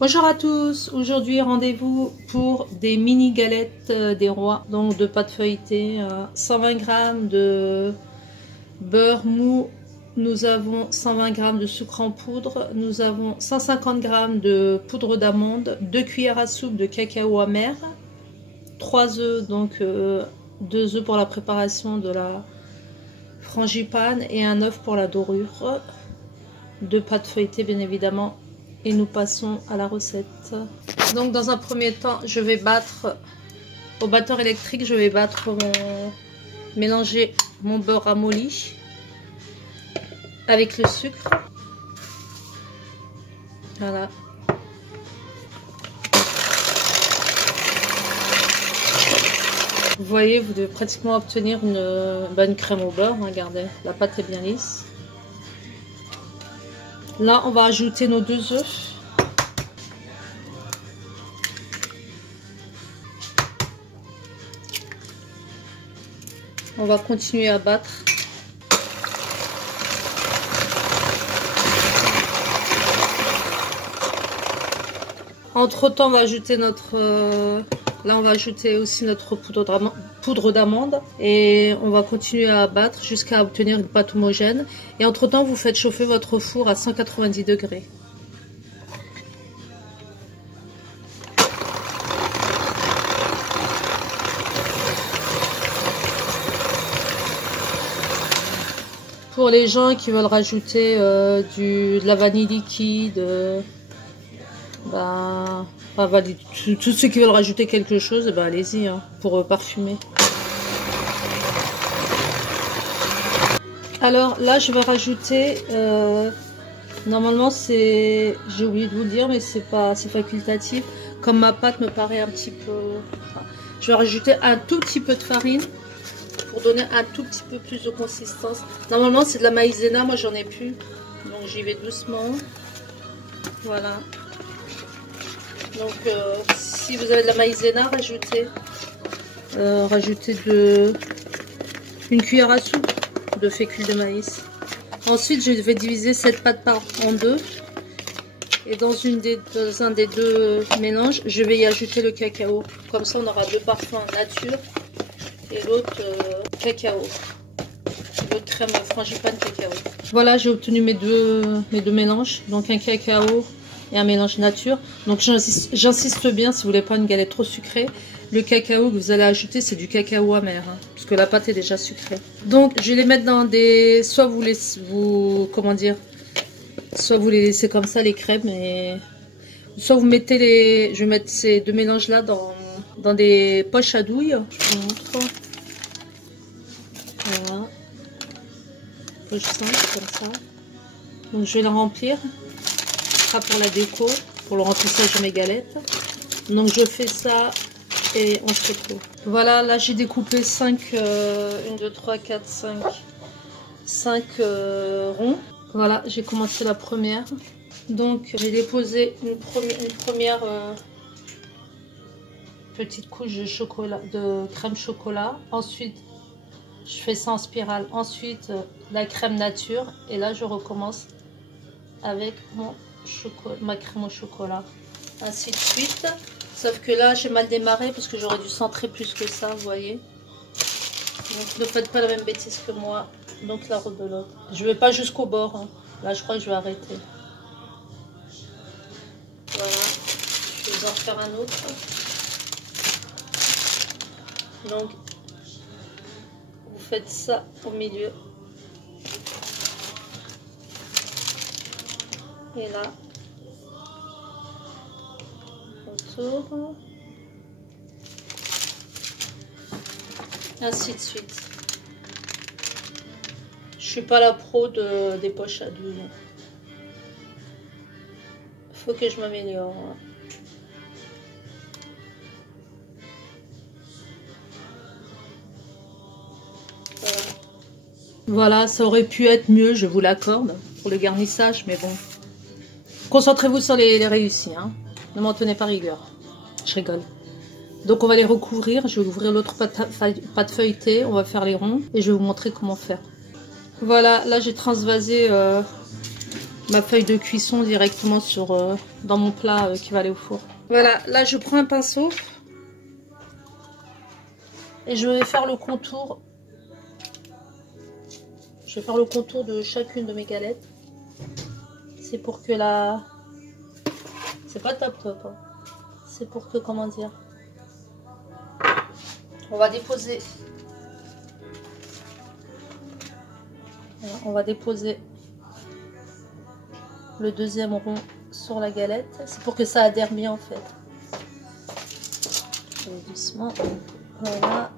Bonjour à tous, aujourd'hui rendez-vous pour des mini galettes des rois, donc de pâte feuilletée, 120 g de beurre mou, nous avons 120 g de sucre en poudre, nous avons 150 g de poudre d'amande, 2 cuillères à soupe de cacao amer, 3 œufs, donc 2 œufs pour la préparation de la frangipane et un œuf pour la dorure, de pâte feuilletée bien évidemment. Et nous passons à la recette. Donc dans un premier temps, je vais battre au batteur électrique, je vais mélanger mon beurre ramolli avec le sucre. Voilà. Vous voyez, vous devez pratiquement obtenir une crème au beurre. Regardez, la pâte est bien lisse. Là, on va ajouter nos 2 œufs. On va continuer à battre. Entre-temps, on va ajouter là, on va ajouter aussi notre poudre d'amande et on va continuer à battre jusqu'à obtenir une pâte homogène. Et entre-temps, vous faites chauffer votre four à 190 degrés. Pour les gens qui veulent rajouter de la vanille liquide, tous ceux qui veulent rajouter quelque chose, allez-y hein, pour parfumer. Alors là, je vais rajouter, normalement j'ai oublié de vous le dire, mais c'est facultatif. Comme ma pâte me paraît un petit peu, je vais rajouter un tout petit peu de farine pour donner un tout petit peu plus de consistance. Normalement c'est de la maïzena, moi j'en ai plus, donc j'y vais doucement. Voilà. Donc si vous avez de la maïzena, rajoutez une cuillère à soupe de fécule de maïs. Ensuite je vais diviser cette pâte en deux et dans un des deux mélanges je vais y ajouter le cacao. Comme ça on aura 2 parfums nature et l'autre cacao, l'autre crème frangipane cacao. Voilà, j'ai obtenu mes deux mélanges, donc un cacao et un mélange nature. Donc j'insiste bien, si vous voulez pas une galette trop sucrée, le cacao que vous allez ajouter c'est du cacao amer, hein, puisque la pâte est déjà sucrée. Donc je vais les mettre dans des, soit vous les laissez comme ça les crèmes, et soit vous mettez je vais mettre ces 2 mélanges là dans des poches à douille. Je vous montre. Voilà, poche simple comme ça. Donc je vais le remplir. Pour la déco, pour le remplissage de mes galettes. Donc je fais ça et on se retrouve. Voilà, là j'ai découpé 5 ronds. Voilà, j'ai commencé la première. Donc j'ai déposé une première petite couche de crème chocolat. Ensuite je fais ça en spirale. Ensuite la crème nature. Et là je recommence avec ma crème au chocolat, ainsi de suite. Sauf que là j'ai mal démarré parce que j'aurais dû centrer plus que ça, vous voyez. Donc ne faites pas la même bêtise que moi. Donc la rebelote, je vais pas jusqu'au bord hein. Là je crois que je vais arrêter. Voilà, je vais en faire un autre. Donc vous faites ça au milieu. Et là, autour, ainsi de suite. Je suis pas la pro des poches à douille. Faut que je m'améliore. Voilà, ça aurait pu être mieux, je vous l'accorde, pour le garnissage, mais bon. Concentrez-vous sur les réussis, hein. Ne m'en tenez pas rigueur. Je rigole. Donc on va les recouvrir. Je vais ouvrir l'autre pâte feuilletée. On va faire les ronds et je vais vous montrer comment faire. Voilà, là j'ai transvasé ma feuille de cuisson directement sur dans mon plat qui va aller au four. Voilà, là je prends un pinceau et je vais faire le contour. Je vais faire le contour de chacune de mes galettes. C'est pour que la... C'est pas top top. Hein. C'est pour que, comment dire... On va déposer... Voilà, on va déposer le deuxième rond sur la galette. C'est pour que ça adhère bien en fait. Et doucement. Voilà.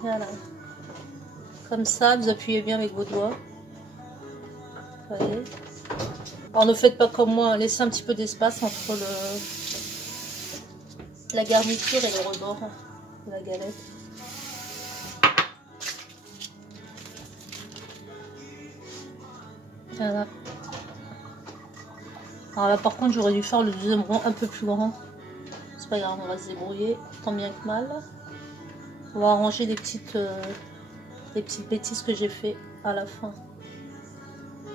Voilà. Comme ça, vous appuyez bien avec vos doigts. Vous voyez. Alors ne faites pas comme moi, laissez un petit peu d'espace entre la garniture et le rebord de la galette. Voilà. Alors là par contre j'aurais dû faire le deuxième rond un peu plus grand. C'est pas grave, on va se débrouiller tant bien que mal. On va arranger les petites bêtises que j'ai fait à la fin.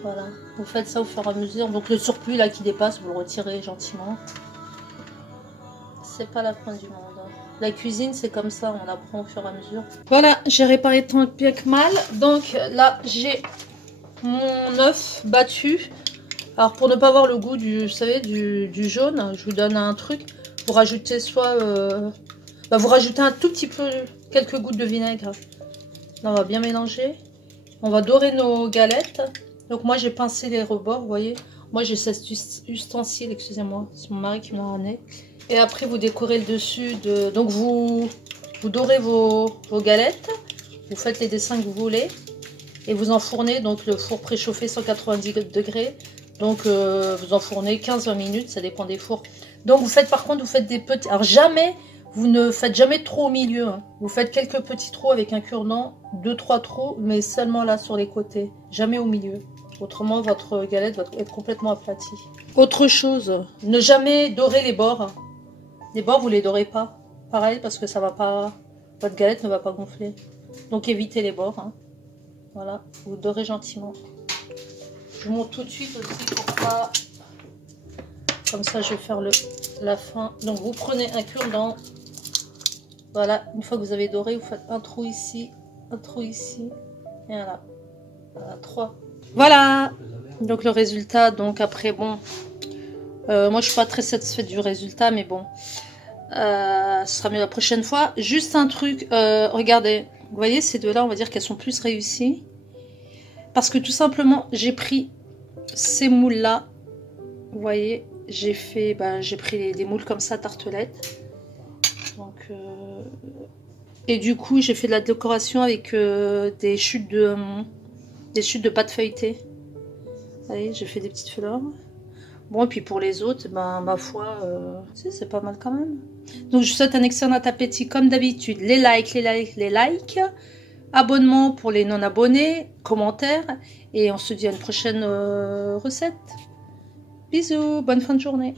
Voilà, vous faites ça au fur et à mesure. Donc le surplus là qui dépasse, vous le retirez gentiment. C'est pas la fin du monde. La cuisine c'est comme ça, on apprend au fur et à mesure. Voilà, j'ai réparé tant bien que mal. Donc là j'ai mon œuf battu. Alors pour ne pas avoir le goût du, vous savez, du jaune, je vous donne un truc. Vous rajoutez soit... vous rajoutez un tout petit peu, quelques gouttes de vinaigre. Là, on va bien mélanger. On va dorer nos galettes. Donc moi j'ai pincé les rebords, vous voyez. Moi j'ai cet ustensile, excusez-moi, c'est mon mari qui me l'a ramené. Et après vous décorez le dessus de... Donc vous dorez vos galettes. Vous faites les dessins que vous voulez. Et vous enfournez, donc le four préchauffé 190 degrés. Donc vous enfournez 15-20 minutes, ça dépend des fours. Donc vous faites par contre, vous faites des petits... Alors jamais, vous ne faites jamais trop au milieu. Hein. Vous faites quelques petits trous avec un cure-dent, 2-3 trous, mais seulement là sur les côtés. Jamais au milieu. Autrement, votre galette va être complètement aplatie. Autre chose, ne jamais dorer les bords. Les bords, vous les dorez pas. Pareil, parce que ça va pas... Votre galette ne va pas gonfler. Donc évitez les bords. Hein. Voilà, vous dorez gentiment. Je vous montre tout de suite aussi pour pas... Comme ça, je vais faire la fin. Donc, vous prenez un cure-dent. Voilà, une fois que vous avez doré, vous faites un trou ici, un trou ici. Et voilà. Voilà, 3. Voilà. Donc, le résultat, donc après, bon... moi, je suis pas très satisfaite du résultat, mais bon. Ce sera mieux la prochaine fois. Juste un truc, regardez. Vous voyez, ces deux-là, on va dire qu'elles sont plus réussies. Parce que tout simplement, j'ai pris ces moules-là. Vous voyez, j'ai pris des moules comme ça, tartelettes. Donc, et du coup, j'ai fait de la décoration avec des chutes de pâte feuilletée. Vous voyez, j'ai fait des petites fleurs. Bon, et puis pour les autres, ben, ma foi, c'est pas mal quand même. Donc, je vous souhaite un excellent appétit comme d'habitude. Les likes. Abonnement pour les non-abonnés, commentaires. Et on se dit à une prochaine recette. Bisous, bonne fin de journée.